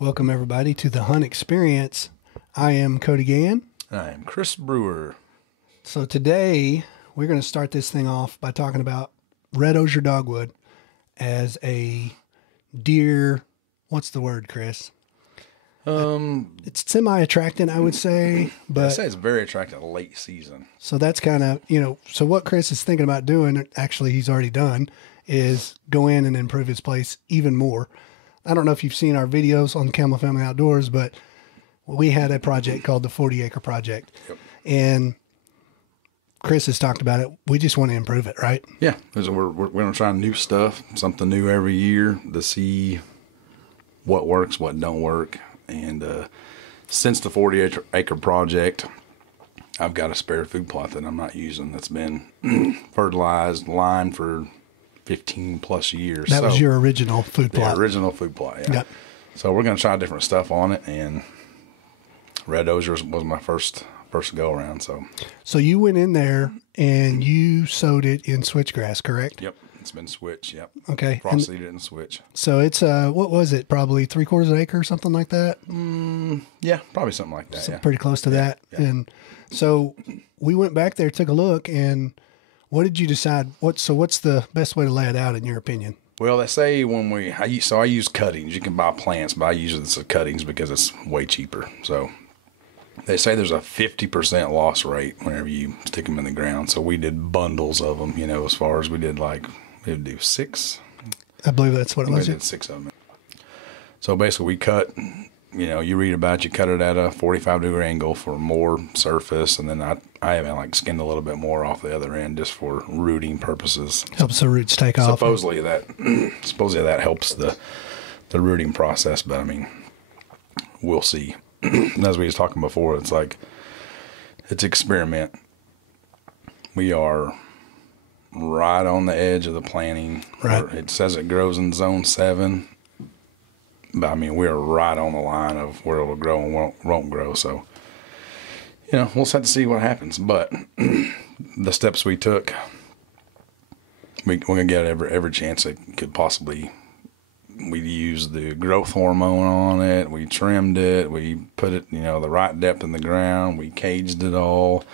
Welcome, everybody, to the Hunt Experience. I am Cody Gann. I am Chris Brewer. So today, we're going to start this thing off by talking about Red Osier Dogwood as a deer. What's the word, Chris? It's semi-attractant, I would say. But I'd say it's very attractive late season. So that's kind of, so what Chris is thinking about doing, actually he's already done, is go in and improve his place even more. I don't know if you've seen our videos on Camel Family Outdoors, but we had a project called the 40 Acre Project. Yep. And Chris has talked about it. We just want to improve it, right? Yeah. We're going to try new stuff, something new every year to see what works, what don't work. And since the 40 Acre Project, I've got a spare food plot that I'm not using that's been fertilized, lined for 15 plus years. That was your original food plot. The original food plot, yeah. Yep. So we're going to try different stuff on it, and Red Osier was my first go around. So you went in there and you sowed it in switchgrass, correct? Yep, it's been switched. Yep. Okay. Cross seeded and switch. So it's what was it? Probably 3/4 acre, something like that. Yeah, probably something like that. So yeah. pretty close to that. Yeah. And so we went back there, took a look, and what did you decide? What's the best way to lay it out in your opinion? Well, they say I use cuttings. You can buy plants, but I use the cuttings because it's way cheaper. So they say there's a 50% loss rate whenever you stick them in the ground. So we did bundles of them, as far as we did we would do 6. I believe that's what it was. We did 6 of them. So basically we cut, you read about, you cut it at a 45-degree angle for more surface. And then I haven't skinned a little bit more off the other end just for rooting purposes. Helps the roots take off. Supposedly that helps the rooting process. But I mean, we'll see. As we was talking before, it's experiment. We are right on the edge of the planting. Right. It says it grows in zone 7. But I mean, we are right on the line of where it'll grow and won't grow. So, we'll just have to see what happens. But the steps we took, we're going to get every chance it could possibly. We used the growth hormone on it. We trimmed it. We put it, the right depth in the ground. We caged it all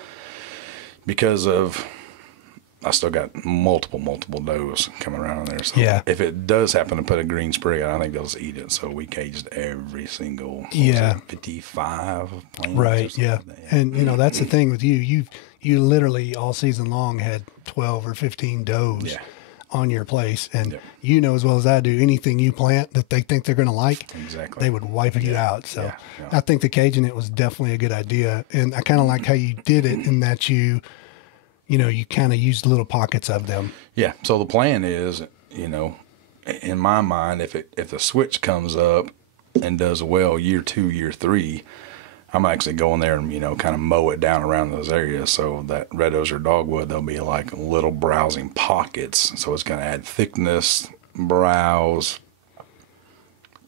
because I still got multiple does coming around in there. So yeah. If it does happen to put a green sprig, I think they'll just eat it. So we caged every single 55 plants. Right. Yeah. Like that. And that's the thing with you. You literally all season long had 12 or 15 does on your place, and as well as I do, anything you plant that they think they're going to like, exactly, they would wipe you out. So I think the caging it was definitely a good idea, and I kind of like how you did it in that you kind of used little pockets of them. Yeah. So the plan is, in my mind, if the switch comes up and does well year 2, year 3, I'm actually going there and, kind of mow it down around those areas. So that Red Osier Dogwood, there'll be little browsing pockets. So it's going to add thickness, browse,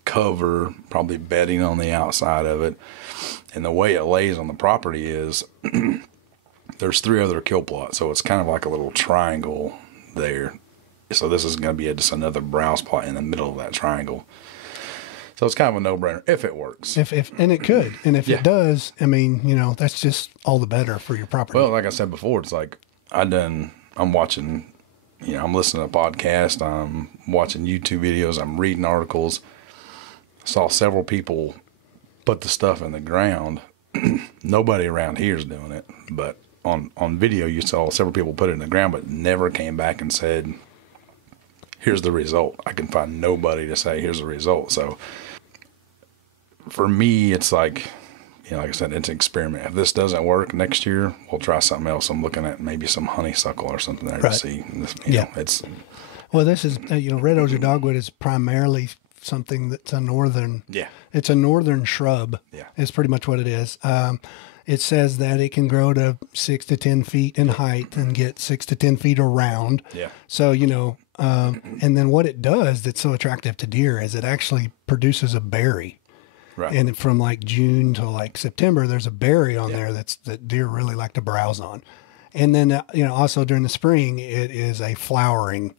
cover, probably bedding on the outside of it. And the way it lays on the property is there's 3 other kill plots. So it's kind of like a little triangle there. So this is going to be just another browse plot in the middle of that triangle. So it's kind of a no-brainer if it works. And it could. And if it does, I mean, that's just all the better for your property. Well, like I said before, it's I'm watching, I'm listening to podcasts, I'm watching YouTube videos, I'm reading articles. I saw several people put the stuff in the ground. Nobody around here is doing it. But on video, you saw several people put it in the ground, but never came back and said, here's the result. I can find nobody to say, here's the result. So for me, it's like I said, it's an experiment. If this doesn't work next year, we'll try something else. I'm looking at maybe some honeysuckle or something there to see. This is, Red Osier Dogwood is primarily something that's a northern. Yeah. It's a northern shrub. Yeah. It's pretty much what it is. It says that it can grow to 6 to 10 feet in height and get 6 to 10 feet around. Yeah. So, and then what it does that's so attractive to deer is it actually produces a berry. Right. And from June to September, there's a berry on there that deer really like to browse on. And then, also during the spring, it is a flowering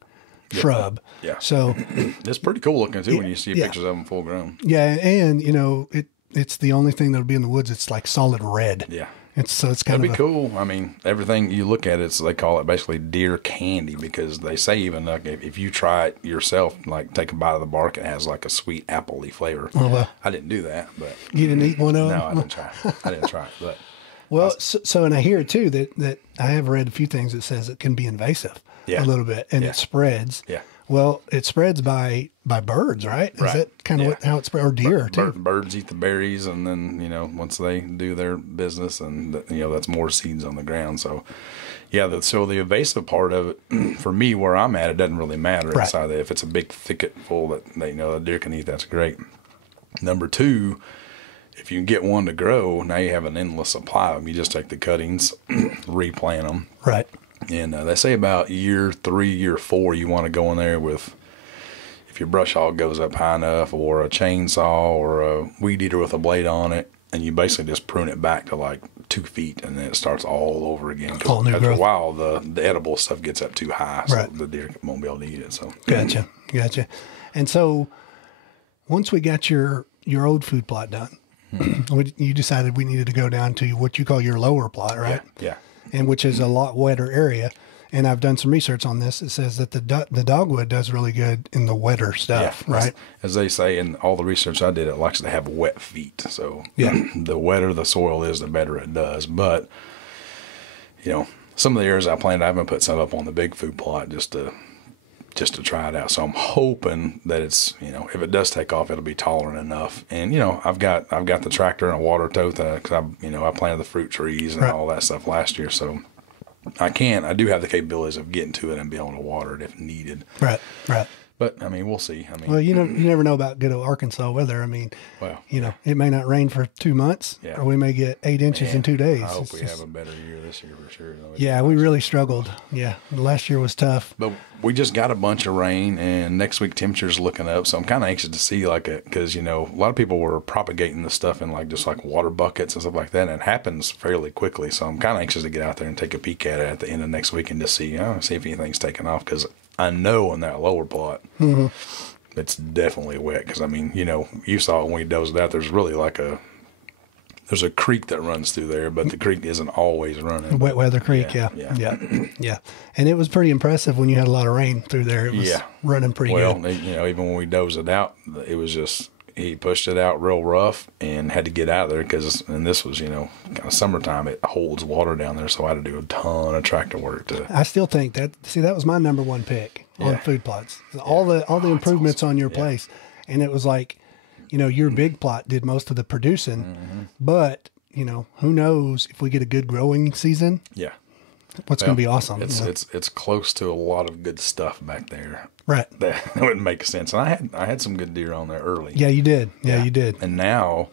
shrub. Yeah. So it's pretty cool looking too when you see pictures of them full grown. Yeah, and it's the only thing that'll be in the woods. It's like solid red. Yeah. It's kind That'd of be cool. I mean, everything you look at, they call it basically deer candy, because they say even like if you try it yourself, like take a bite of the bark, it has like a sweet appley flavor. Oh, well. I didn't do that, but You didn't eat one of them? no, I didn't try. I didn't try it, but well, so and I hear too that I have read a few things that says it can be invasive a little bit, and it spreads. Yeah. Well, it spreads by birds, right? Is that kind of how it spreads, or deer too? Birds eat the berries, and then once they do their business, and that's more seeds on the ground. So, so the invasive part of it, for me, where I'm at, it doesn't really matter inside there. If it's a big thicket full that the deer can eat, that's great. Number two, if you can get one to grow, now you have an endless supply of them. You just take the cuttings, replant them, right? And they say about year 3, year 4, you want to go in there with, if your brush hog goes up high enough, or a chainsaw, or a weed eater with a blade on it, and you basically just prune it back to like 2 feet, and then it starts all over again. All new after growth. a while, the edible stuff gets up too high, so the deer won't be able to eat it. So Gotcha. And so once we got your old food plot done, you decided we needed to go down to what you call your lower plot, right? Yeah. And which is a lot wetter area. And I've done some research on this. It says that the dogwood does really good in the wetter stuff, right? As they say in all the research I did, it likes to have wet feet. So the wetter the soil is, the better it does. But, some of the areas I planted, I'm going to put some up on the big food plot just to try it out. So I'm hoping that it's, if it does take off, it'll be tolerant enough. And, I've got the tractor and a water tote because I planted the fruit trees and all that stuff last year. So I do have the capabilities of getting to it and be able to water it if needed. Right. But we'll see. Well, you never know about good old Arkansas weather. It may not rain for 2 months, or we may get 8 inches in 2 days. I hope we have a better year this year for sure. Yeah, we really struggled. Yeah, last year was tough. But we just got a bunch of rain, and next week temperature's looking up. So I'm kind of anxious to see because a lot of people were propagating the stuff in just water buckets and stuff like that, and it happens fairly quickly. So I'm kind of anxious to get out there and take a peek at it at the end of next week and just see if anything's taken off, because I know in that lower plot, it's definitely wet. Because you saw it when we dozed out. There's really there's a creek that runs through there, but the creek isn't always running. Wet weather creek, yeah. And it was pretty impressive when you had a lot of rain through there. It was running pretty good. Well, even when we dozed it out, it was just, he pushed it out real rough and had to get out of there and this was, kind of summertime. It holds water down there, so I had to do a ton of tractor work I still think that was my number one pick on food plots. All the improvements on your place. And it was like, your big plot did most of the producing, but who knows if we get a good growing season? Yeah. What's going to be awesome? It's close to a lot of good stuff back there. Right. That wouldn't make sense. And I had some good deer on there early. Yeah, you did. Yeah, you did. And now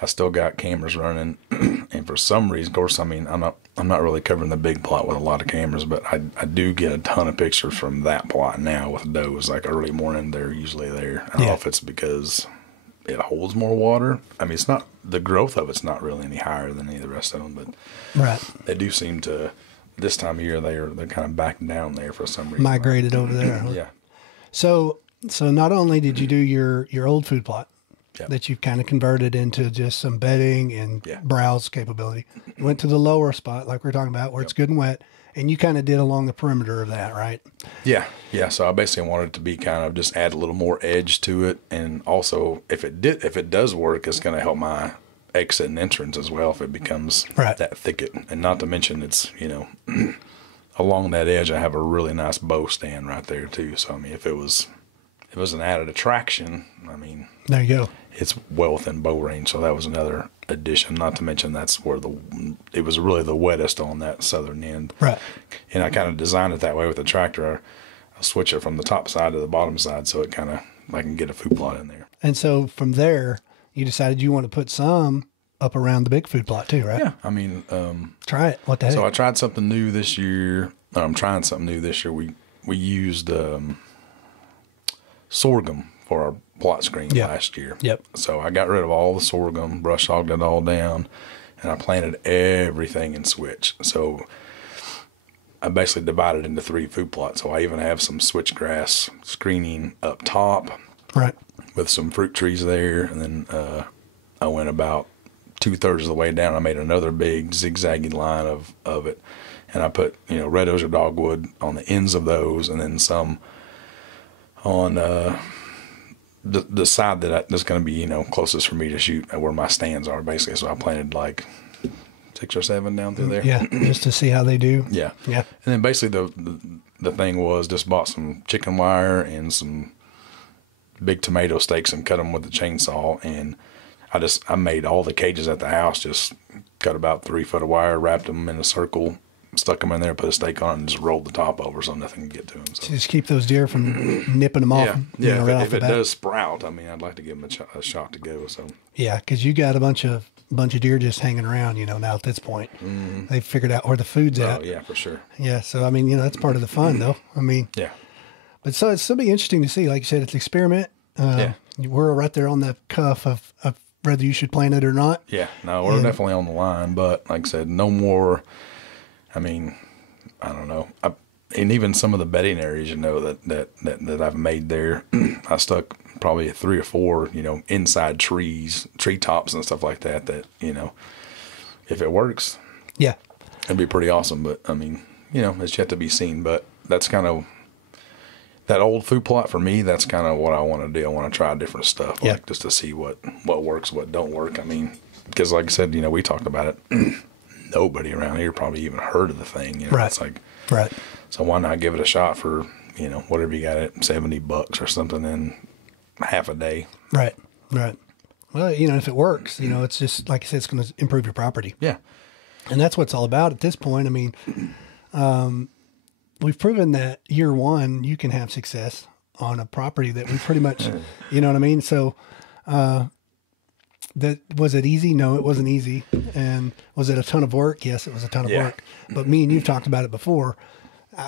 I still got cameras running, and for some reason, of course, I'm not really covering the big plot with a lot of cameras, but I do get a ton of pictures from that plot now with does. Like early morning, they're usually there. I don't know if it's because it holds more water. It's not, the growth of it's not really any higher than any of the rest of them, but they do seem to, this time of year, they're kind of back down there for some reason. Migrated over there. Huh? Yeah. So not only did you do your old food plot that you've kind of converted into just some bedding and browse capability, you went to the lower spot like we were talking about where it's good and wet, and you kind of did along the perimeter of that, right? Yeah. So I basically wanted it to be kind of just add a little more edge to it, and also if it does work, it's going to help my exit and entrance as well if it becomes that thicket. And not to mention it's along that edge I have a really nice bow stand right there too. So if it was an added attraction, there you go. It's well within bow range, so that was another addition. Not to mention that's where it was really the wettest on that southern end. Right. And I kind of designed it that way with the tractor. I'll switch it from the top side to the bottom side, so I can get a food plot in there. And so from there, you decided you want to put some up around the big food plot too, right? Yeah. Try it. What the heck? So I tried something new this year. I'm trying something new this year. We used sorghum for our plot screen last year. Yep. So I got rid of all the sorghum, brush hogged it all down, and I planted everything in switch. So I basically divided into 3 food plots. So I even have some switchgrass screening up top, Right. with some fruit trees there, and then I went about 2/3 of the way down. I made another big zigzaggy line of it, and I put Red Osier Dogwood on the ends of those, and then some on the side that's going to be closest for me to shoot at where my stands are, basically. So I planted like 6 or 7 down through there. Yeah, just to see how they do. Yeah. Yeah. And then basically the thing was just bought some chicken wire and some big tomato steaks and cut them with the chainsaw. And I made all the cages at the house, just cut about 3 foot of wire, wrapped them in a circle, stuck them in there, put a stake on it, and just rolled the top over so nothing could get to them. So. Just keep those deer from nipping them off. Yeah. Right If it does sprout, I mean, I'd like to give them a shot to go. So. Yeah, because you got a bunch of deer just hanging around, now at this point. Mm-hmm. They've figured out where the food's at. Oh, yeah, for sure. Yeah, so, I mean, that's part of the fun, though. I mean, yeah. But so it's still be interesting to see. Like you said, it's an experiment. Yeah. We're right there on the cuff of whether you should plant it or not. Yeah, no, we're definitely on the line. But like I said, no more. I mean, I don't know. And even some of the bedding areas, that I've made there, I stuck probably 3 or 4, inside treetops and stuff like that. That if it works, yeah, it'd be pretty awesome. But I mean, it's yet to be seen. But that's kind of that old food plot for me. That's kind of what I want to do. I want to try different stuff, like just to see what works, what don't work. I mean, because like I said, we talked about it. Nobody around here probably even heard of the thing. Right. It's like, right. So why not give it a shot for, whatever you got at $70 or something in half a day. Right. Right. Well, if it works, it's just, like I said, it's going to improve your property. Yeah. And that's what it's all about at this point. I mean, we've proven that year one, you can have success on a property that we pretty much, you know what I mean? So, was it easy? No, it wasn't easy. And was it a ton of work? Yes, it was a ton of work. But me and you've talked about it before.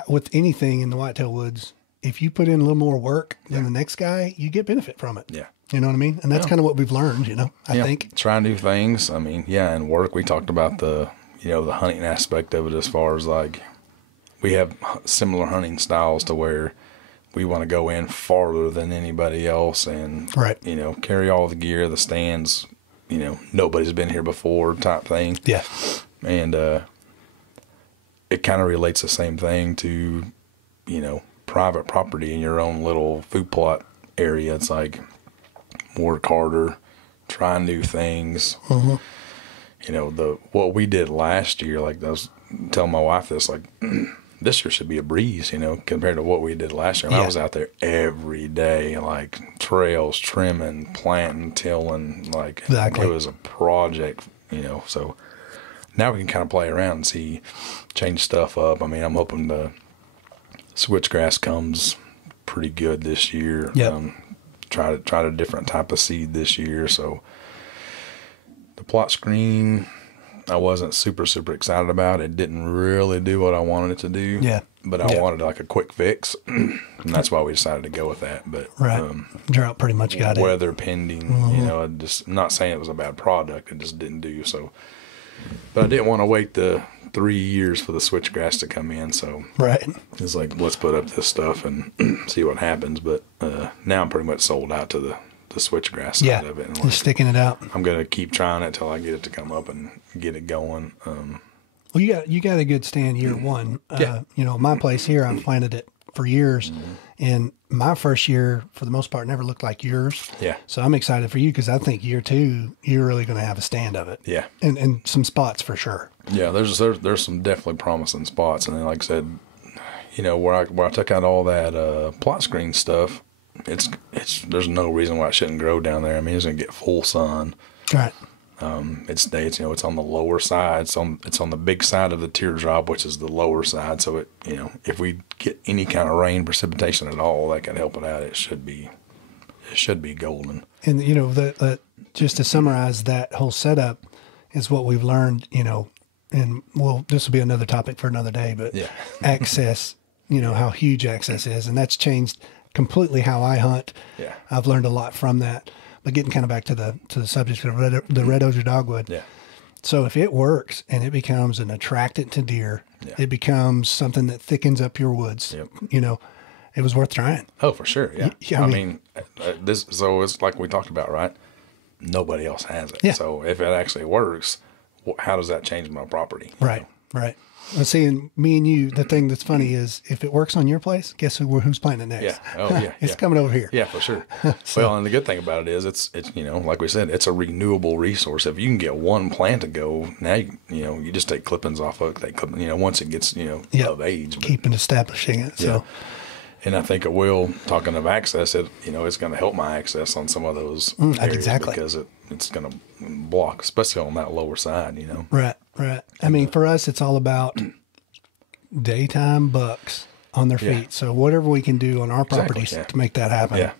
With anything in the whitetail woods, if you put in a little more work than the next guy, you get benefit from it. Yeah. You know what I mean? And that's kind of what we've learned, I think. Try new things. I mean, and work. We talked about the hunting aspect of it, as far as like we have similar hunting styles to where we want to go in farther than anybody else and, carry all the gear, the stands, nobody's been here before type thing. Yeah. And it kind of relates the same thing to, private property in your own little food plot area. It's like work harder, try new things. Mm-hmm. What we did last year, like I was telling my wife this, like this year should be a breeze, compared to what we did last year. I was out there every day, like trails, trimming, planting, tilling, like exactly. It was a project, so now we can kind of play around and see, change stuff up. I mean, I'm hoping the switchgrass comes pretty good this year. Yep. Tried a different type of seed this year, so the plot screen I wasn't super excited about. It didn't really do what I wanted it to do. Yeah. But I wanted like a quick fix, and that's why we decided to go with that. But drought pretty much got weather pending. Mm-hmm. I'm not saying it was a bad product. It just didn't do so. But I didn't want to wait the 3 years for the switchgrass to come in, so it's like, let's put up this stuff and see what happens. But now I'm pretty much sold out to the switchgrass side of it. And just sticking it out. I'm going to keep trying it till I get it to come up and get it going. Well, you got a good stand year one. My place here, I've planted it for years, and my first year, for the most part, never looked like yours. Yeah. So I'm excited for you because I think year two, you're really going to have a stand of it. Yeah. And some spots for sure. Yeah, there's some definitely promising spots, and then like I said, where I took out all that plot screen stuff, it's there's no reason why it shouldn't grow down there. I mean, it's gonna get full sun. Right. It's it's on the lower side. It's on the big side of the teardrop, which is the lower side. So it if we get any kind of rain, precipitation at all, that can help it out. It should be golden. And just to summarize that whole setup is what we've learned. And this will be another topic for another day. But access, how huge access is, and that's changed completely how I hunt. Yeah. I've learned a lot from that. But getting kind of back to the subject of the Red Osier Dogwood. Yeah. So if it works and it becomes an attractant to deer, Yeah. it becomes something that thickens up your woods. Yep. You know, it was worth trying. Oh, for sure. Yeah. Yeah, I mean, this, so it's like we talked about, right? Nobody else has it. Yeah. So if it actually works, how does that change my property? Right. Right. Well, see, and me and you, the thing that's funny is if it works on your place, guess who's planting it next? Yeah. Oh, yeah. It's yeah. coming over here. Yeah, for sure. Well, and the good thing about it is it's, you know, like we said, it's a renewable resource. If you can get one plant to go, now, you just take clippings off of it. You know, once it gets, of age. But, Keeping establishing it. So, yeah. And I think it will, talking of access, it's going to help my access on some of those areas exactly. because it's going to block, especially on that lower side, Right, right. I mean, for us, it's all about daytime bucks on their feet. Yeah. So whatever we can do on our properties to make that happen. Yeah.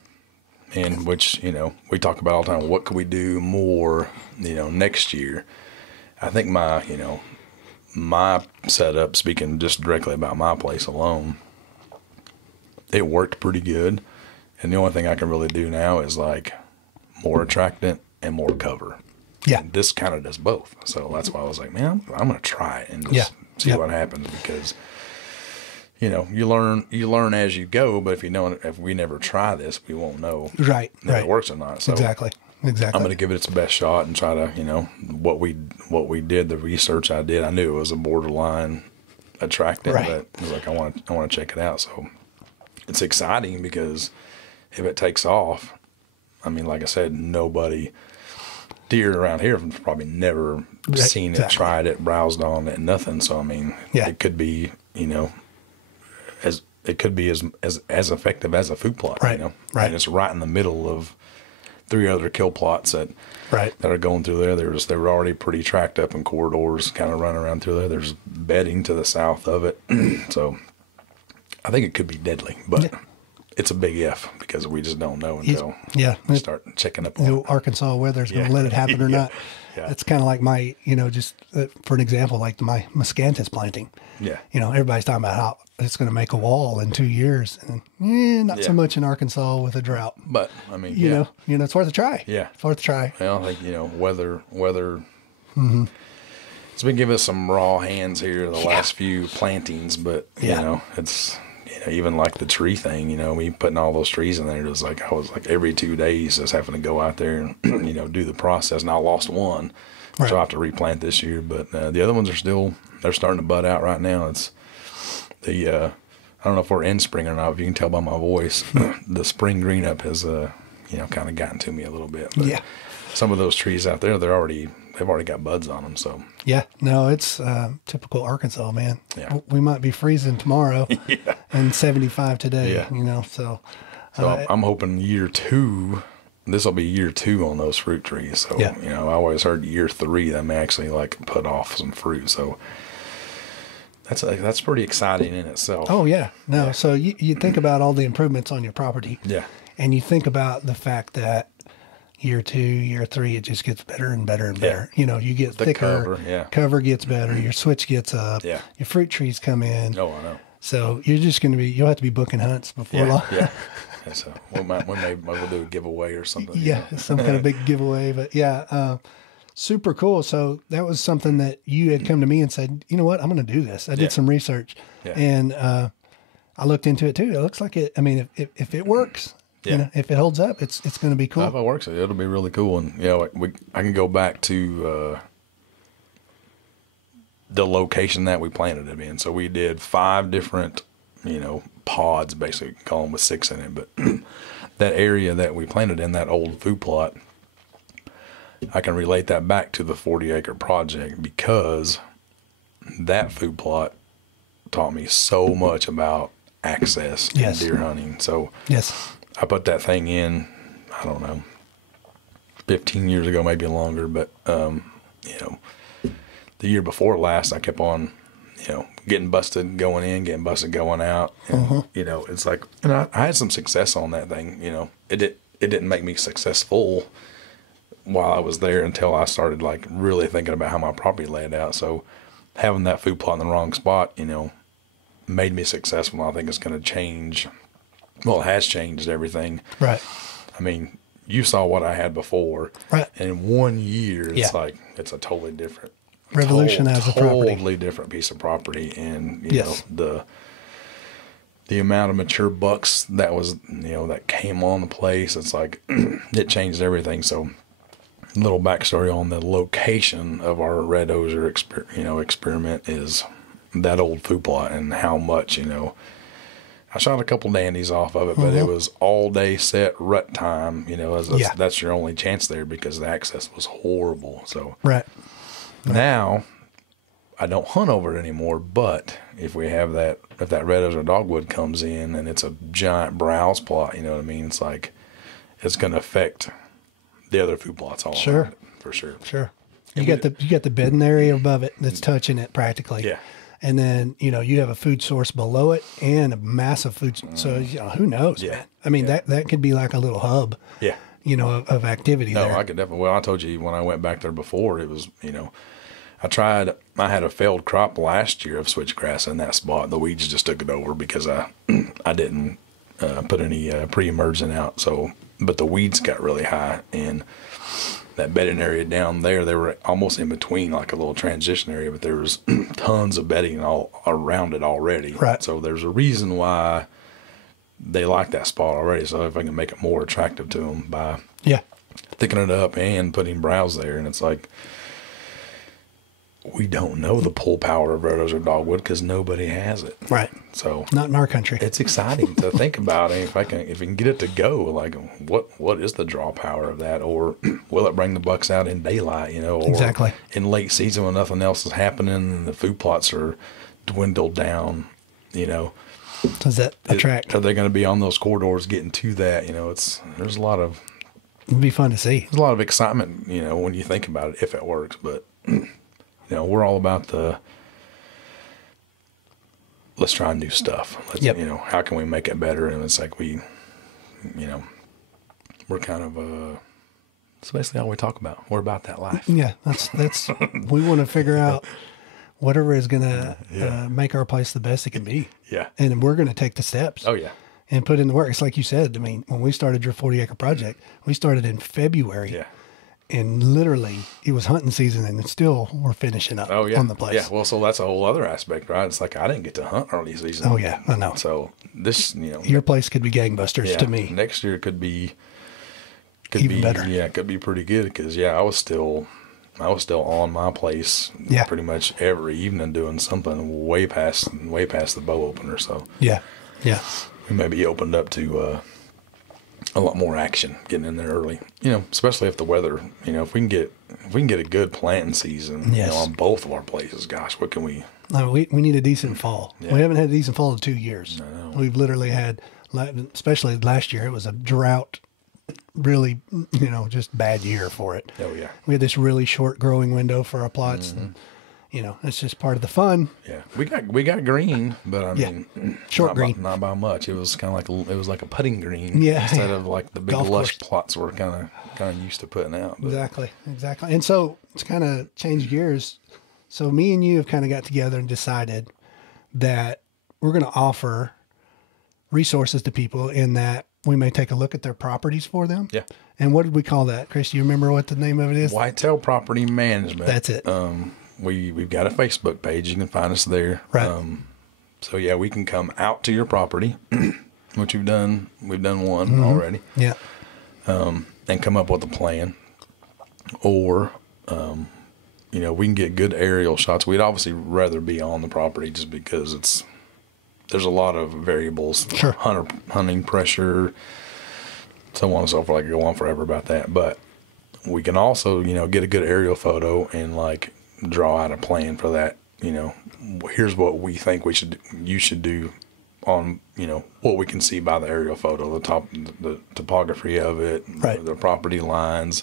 And which, we talk about all the time, what could we do more, next year? I think my setup, speaking just directly about my place alone, it worked pretty good. And the only thing I can really do now is like more attractant and more cover. Yeah. And this kind of does both. So that's why I was like, man, I'm going to try it and just see what happens because, you learn as you go. But if we never try this, we won't know Right. if it works or not. So Exactly. I'm going to give it its best shot and try to, what we did, the research I did, I knew it was a borderline attractant, but I was like, I want to check it out. So it's exciting because if it takes off, I mean, like I said, deer around here have probably never seen it, tried it, browsed on it, nothing. So, I mean, it could be, as effective as a food plot, Right. Right. And it's right in the middle of 3 other kill plots that are going through there. They were already pretty tracked up in corridors, kind of running around through there. There's bedding to the south of it. So I think it could be deadly, but it's a big if because we just don't know until we start checking up on it. Arkansas weather is going to let it happen or not. Yeah. It's kind of like my, just for an example, like my miscanthus planting. Yeah. Everybody's talking about how it's going to make a wall in 2 years. And not so much in Arkansas with a drought. But, I mean, it's worth a try. Yeah. It's worth a try. Well, I think, weather. It's been giving us some raw hands here the last few plantings, but, it's, even like the tree thing, we putting all those trees in there. It was like, I was like every 2 days just having to go out there and, do the process. And I lost one, so I have to replant this year. But the other ones they're starting to bud out right now. It's I don't know if we're in spring or not. If you can tell by my voice, the spring green up has, kind of gotten to me a little bit. But some of those trees out there, they've already got buds on them. So no, it's typical Arkansas, man. Yeah. We might be freezing tomorrow and 75 today. So I'm hoping year 2. This will be year 2 on those fruit trees. So I always heard year 3 they may actually like put off some fruit. So that's pretty exciting in itself. Oh yeah, no. So you think about all the improvements on your property. Yeah. And you think about the fact that year 2, year 3, it just gets better and better and better. You get The thicker. Cover gets better. Your switch gets up. Yeah. Your fruit trees come in. Oh, I know. So you're just going to you'll have to be booking hunts before long. Yeah. So we'll do a giveaway or something. Some kind of big giveaway. But super cool. So that was something that you had come to me and said, you know what, I'm going to do this. I did some research and I looked into it too. It looks like it. I mean, if it works, if it holds up, it's going to be cool. If it works, it'll be really cool. And I can go back to the location that we planted it in. So we did 5 different, pods, basically, call them with 6 in it. But that area that we planted in, that old food plot, I can relate that back to the 40-acre project because that food plot taught me so much about access and deer hunting. So I put that thing in, I don't know, 15 years ago, maybe longer. But, the year before last, I kept on, getting busted going in, getting busted going out. And, it's like, and I had some success on that thing. It didn't make me successful while I was there until I started like really thinking about how my property laid out. So having that food plot in the wrong spot, made me successful. I think it's going to change. Well, it has changed everything. Right. I mean, you saw what I had before. Right. And in 1 year, it's Yeah. like, it's a totally different, Revolutionize the property. totally different piece of property. And, you Yes. know, the amount of mature bucks that was, you know, that came on the place, it's like, it changed everything. So, little backstory on the location of our Red Osier experiment is that old food plot, and how much, you know, I shot a couple dandies off of it, but it was all day set rut time, you know, that's your only chance there because the access was horrible. So Right. now I don't hunt over it anymore, but if that Red Osier Dogwood comes in and it's a giant browse plot, you know what I mean? It's like, it's going to affect the other food plots all around it, for sure. Sure. You got the bedding area above it that's touching it practically. Yeah. And then, you know, you have a food source below it and a massive food. So, you know, who knows? Yeah. Man? I mean, that could be like a little hub, Yeah. you know, of activity No, there. I could definitely. Well, I told you when I went back there before, it was, you know, I had a failed crop last year of switchgrass in that spot. The weeds just took it over because I didn't put any pre-emergent out. So, but the weeds got really high, and that bedding area down there, they were almost in between, like a little transition area, but there was tons of bedding all around it already. Right. So there's a reason why they like that spot already. So if I can make it more attractive to them by thickening it up and putting browse there, and it's like, we don't know the pull power of Red Osier Dogwood because nobody has it. Right. So not in our country. it's exciting to think about it. If we can get it to go, like what is the draw power of that, or will it bring the bucks out in daylight? You know, or Exactly. in late season when nothing else is happening and the food plots are dwindled down. You know, Does that attract? Are they going to be on those corridors getting to that? You know, there's a lot of It'd be fun to see. excitement. You know, when you think about it, if it works, but. You know, we're all about let's try new stuff. You know, how can we make it better? And it's like we're kind of, it's basically all we talk about. We're about that life. Yeah, that's we want to figure out whatever is going to make our place the best it can be. Yeah. And we're going to take the steps. Oh, yeah. And put in the work. It's like you said. I mean, when we started your 40-acre project, we started in February. Yeah. And literally, it was hunting season, and still we're finishing up on the place. Yeah, well, so that's a whole other aspect, right? It's like I didn't get to hunt early season. Oh, yeah, I know. So this, you know. Your place could be gangbusters to me. Next year could be Even better. Yeah, it could be pretty good because, I was still on my place pretty much every evening doing something way past the bow opener. So Yeah. we maybe opened up to a lot more action getting in there early, you know, especially if the weather, you know, if we can get a good planting season, you know, on both of our places, gosh, what can we? No, we need a decent fall. Yeah. We haven't had a decent fall in 2 years. No. We've literally had, especially last year, it was a drought, really, you know, just bad year for it. Oh yeah. We had this really short growing window for our plots. And, you know, it's just part of the fun. Yeah, we got green, but I mean, short green, not by much. It was kind of like a putting green, instead of like the big lush plots we're kind of used to putting out. But. Exactly. And so it's kind of changed gears. So me and you have kind of got together and decided that we're going to offer resources to people in that we may take a look at their properties for them. Yeah. And what did we call that, Chris? Do you remember what the name of it is? Whitetail Property Management. That's it. We've got a Facebook page. You can find us there. Right. So yeah, we can come out to your property, which we've done. We've done one already. Yeah. And come up with a plan, or you know, we can get good aerial shots. We'd obviously rather be on the property just because there's a lot of variables. Sure. Hunting pressure, so on and so forth. I could go on forever about that, but we can also, you know, get a good aerial photo and like draw out a plan for that. You know, here's what we think you should do on, you know, what we can see by the aerial photo, the topography of it, right. the property lines,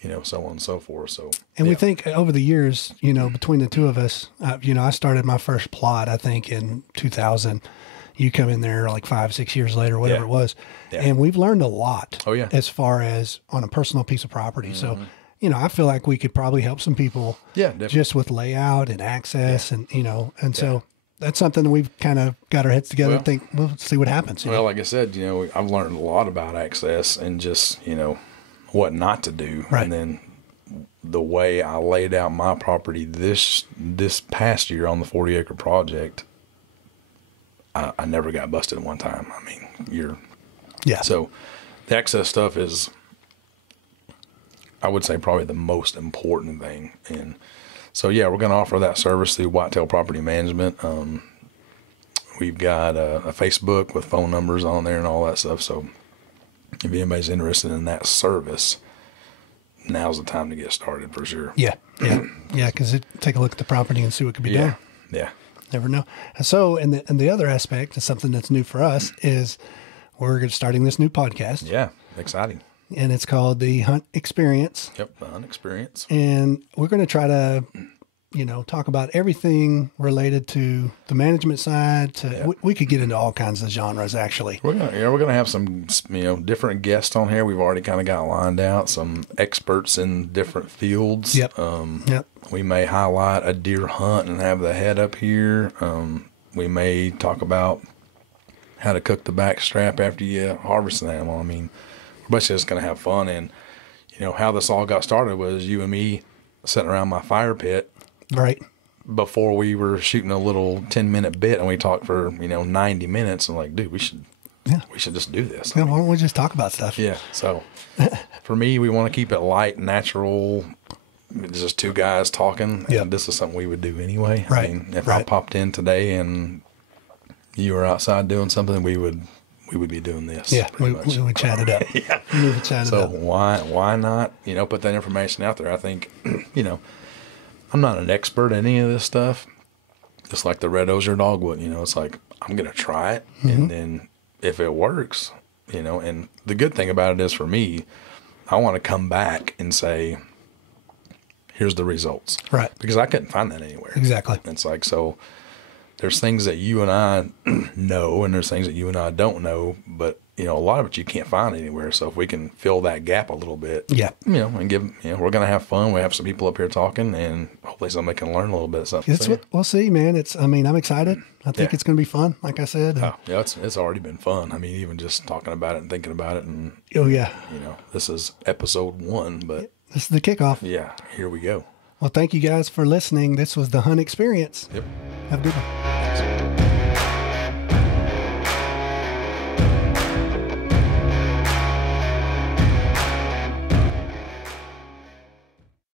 you know, so on and so forth. So, and we think over the years, you know, between the two of us, you know, I started my first plot, I think in 2000. You come in there like 5-6 years later, whatever it was. Yeah. And we've learned a lot as far as on a personal piece of property. So, you know, I feel like we could probably help some people just with layout and access and, you know, and so that's something that we've kind of got our heads together and think, we'll see what happens. Well, like I said, I've learned a lot about access and just, what not to do. Right. And then the way I laid out my property this past year on the 40-acre project, I never got busted one time. I mean, so the access stuff is, I would say, probably the most important thing. And so, yeah, we're going to offer that service through Whitetail Property Management. We've got a Facebook with phone numbers on there and all that stuff. So if anybody's interested in that service, now's the time to get started for sure. Yeah. Because take a look at the property and see what could be done. Yeah. Never know. And so, and the other aspect is something that's new for us is we're starting this new podcast. Yeah. Exciting. And it's called the Hunt Experience. Yep. The Hunt Experience. And we're going to try to, talk about everything related to the management side. We could get into all kinds of genres, actually. We're gonna have some, different guests on here. We've already kind of got lined out some experts in different fields. Yep. We may highlight a deer hunt and have the head up here. We may talk about how to cook the back strap after you harvest an animal. I mean, we're basically just gonna have fun. And how this all got started was you and me sitting around my fire pit. Right. Before we were shooting a little 10-minute bit and we talked for, 90 minutes and like, dude, we should just do this. Yeah, why don't we just talk about stuff? Yeah. So for me, we want to keep it light, natural, just two guys talking. Yeah. And this is something we would do anyway. Right. I mean, if I popped in today and you were outside doing something, we would be doing this. Yeah. We would chat it up. Yeah. We would chat it up. So why not, put that information out there? I think, I'm not an expert in any of this stuff. Just like the Red Osier Dogwood, it's like, I'm going to try it. Mm-hmm. And then if it works, and the good thing about it is for me, I want to come back and say, here's the results. Right. Because I couldn't find that anywhere. Exactly. It's like, so there's things that you and I know, and there's things that you and I don't know, but a lot of it you can't find anywhere. So if we can fill that gap a little bit, and give, we're going to have fun. We have some people up here talking, and hopefully somebody can learn a little bit of something. We'll see, man. I'm excited. I think it's going to be fun, like I said. It's already been fun. I mean, even just talking about it and thinking about it, and this is episode 1, but this is the kickoff. Yeah, here we go. Well, thank you guys for listening. This was the Hunt Experience. Yep. Have a good one. Thanks.